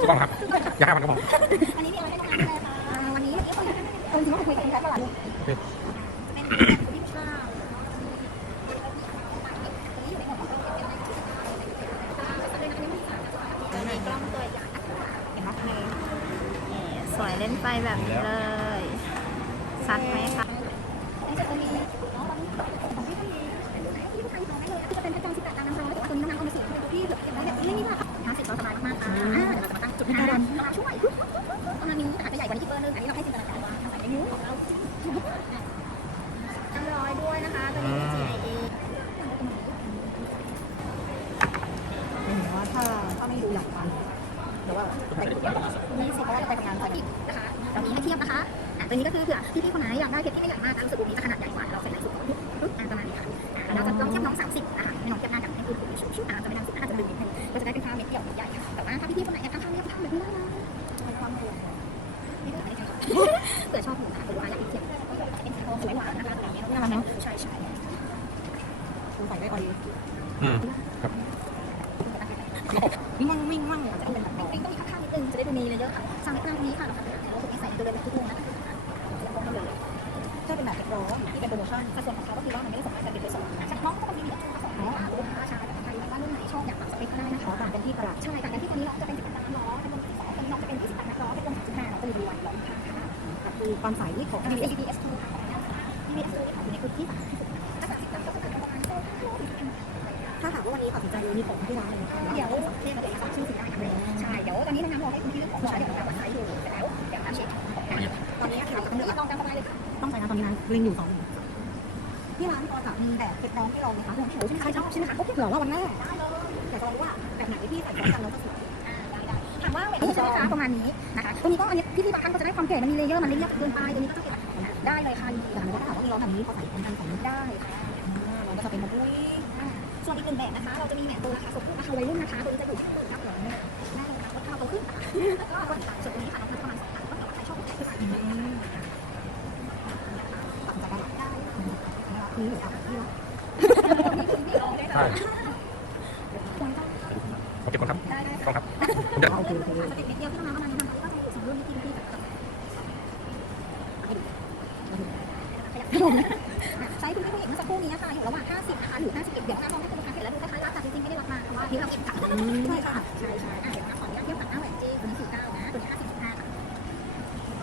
ถูกต้องครับอย่าห้าพันครับผมอันนี้มีอะไรให้น้องเลยค่ะอ่าวันนี้คนจริงๆก็คุยกันแค่ตลาคเป็นวิชาในกล้องตัวอย่างเห็นไหมนี่สวยเล่นไฟแบบนี้เลยชัดไหมคะ ดห้าดันมาช่วยประมาณนี้อาจจะใหญ่กว่านี้อีกเบอร์นึงอันนี้เราให้จินตนาการว่าทำไมไม่รู้ของเราน้ำร้อยด้วยนะคะตัวนี้ GIA เห็นว่าถ้าถ้าไม่ดูหลักมันแต่ว่าไปนี่สิเพราะว่าเราไปทำงานสายบิดนะคะเรามีให้เทียบนะคะอะตัวนี้ก็คือเผื่อพี่ๆคนไหนอยากได้เพชรที่ไม่ใหญ่มากรู้สึกวงนี้จะขนาดใหญ่กว่าเราใส่ในสุดปุ๊บอะประมาณนี้ค่ะอะเราจะลองเทียบน้อง30นะคะให้น้องเทียบหน้ากันให้คุณคุณชุบชุบอะจะไม่ดังสุดอาจจะดึงนิดนึงก็จะได้เป็นภาพเม็ดเดี่ยวใหญ่ค่ะแต่ว่าถ้าพี่ๆคนไหน เผื่อชอบหนูนะหรือว่าอยากเทียบเป็นสีทองสวยหวานนะคะตัวนี้น่ารักเนาะใช่ใช่คุณใส่ได้พอดีอืมครับวิ่งมั่งวิ่งมั่งเนี่ยจะเป็นแบบวิ่งต้องมีข้างๆนิดนึงจะได้ดูมีเลยเยอะค่ะสั่งเครื่องนี้ค่ะเราทำเป็นเราถูกใส่ตัวเลยทุกวงนะคะแล้วก็เลยก็เป็นแบบเอ็กโรที่เป็นโปรโมชั่นส่วนของเขาก็คือว่ามันไม่ได้สามารถจะเป็นตัวสองจากน้องก็จะมีแบบสองล้อลูกค้าชาแบบใครว่ารุ่นไหนชอบอยากปรับสเปคก็ได้นะคะต่างกันที่ตลาดใช่ต่ะ คือความใสของ BBS 2ค่ะ BBS 2ของอยู่ในพื้นที่สามสิบถ้าสามสิบล้านก็จะประมาณโซ่โลถ้าหากว่าวันนี้ตัดสินใจมีของที่ร้านเลยเดี๋ยวเรียกเอกสารชื่อสินค้าอีกครั้งใช่เดี๋ยวตอนนี้ทางน้ำรอให้คุณที่เลือกของใช้เดี๋ยวเราวัดไซส์อยู่แล้วเดี๋ยวน้ำเช็คของงานตอนนี้เราต้องเลือกต้องจำสบายเลยค่ะต้องใช้นะตอนนี้นะเล็งอยู่สองที่ร้านพอจะมีแบบเก็บน้องที่เราไหมคะห่วงโฉใช่ไหมคะชอบใช่ไหมคะเขาคิดเหรอว่าวันแรกได้เลยแต่จะรู้ว่าแบบไหนที่ใส่กันแล้วจะสวย ถามว่าแบบนี้ใช่ไหมคะประมาณนี้นะคะตัวนี้ก็อันนี้พี่ๆบางท่านก็จะได้ความเก๋มันมีเลเยอร์มันเรียบเกินไปตัวนี้ก็จะเก็บได้เลยค่ะอย่างนี้ถามว่ามีล้อแบบนี้พอใส่กันกันของได้ค่ะมันก็จะเป็นแบบอุ้ยส่วนอีกหนึ่งแบบนะคะ เราจะมีแบบตัวราคาสดราคาวัยรุ่นนะคะตัวนี้จะอยู่ที่หมื่นครับผมแน่เลยนะราคาโตขึ้นแล้วก็ส่วนตัวนี้ค่ะเราประมาณสองพันก็เดี๋ยวใครชอบก็ใส่ขึ้นมาตัดใจได้ได้นี่หรือเปล่าพี่ ใช่โอเคก่อนครับ ได้ได้ ต้องครับเดี๋ยว โอเคโอเคใช้คุณผู้หญิงเมื่อสักครู่นี้นะคะอยู่ระหว่าง 50นะคะหรือ51เดี๋ยวถ้ามองให้คุณลูกค้าเห็นแล้วดูคล้ายๆรับแต่จริงๆไม่ได้รับมาเพราะว่านี่เราเก็บกลับใช่ค่ะใช่ใช่เดี๋ยวขออนุญาตเทียบกับหน้าแหวนเจตัวนี้49นะตัวนี้50.5ค่ะ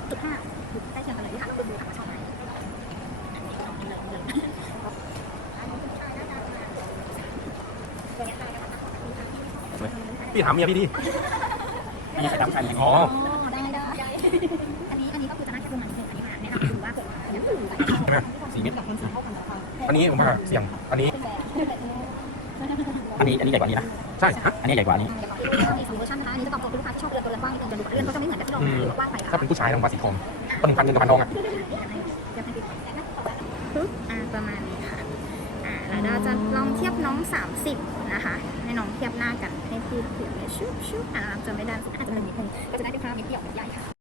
จุด5ใกล้เคียงกันเลยที่ถามดูดูถามว่าชอบไหมพี่ถามเมียพี่ดิ มีใครทำกันอย่างอ๋นี้อได้ได้อันนี้อันนี้ก็คือจะน่าจะประมาณนึงอันนี้มาแนะนำดูว่าเกิดอันนี้คือใช่ไหมสี่เม็ดกับคนสีเท่ากันนะคะอันนี้ผมว่าเสี่ยง อันนี้ อันนี้อันนี้ใหญ่กว่านี้นะ ใช่ฮะอันนี้ใหญ่กว่านี้มีสองเวอร์ชันนะคะอันนี้จะตอบโจทย์ลูกค้าที่ชอบเรือตัวกว้างนิดนึงจะดูเรือนก็จะไม่เหมือนกับที่เรากว้างไปค่ะถ้าเป็นผู้ชายต้องมาสีทองต้นพันหนึ่งกับพันทองอะปึ๊บอ่าประมาณนี้ ค่ะอ่าแล้วเราจะลองเทียบน้อง 30 นะคะ ให้น้องเทียบหน้ากันให้พี่ถือชุบชุบอ่าจะไม่ดันสุดอาจจะเป็นนิดนึงก็จะได้เป็นภาพเม็ดเดี่ยวใหญ่ค่ะ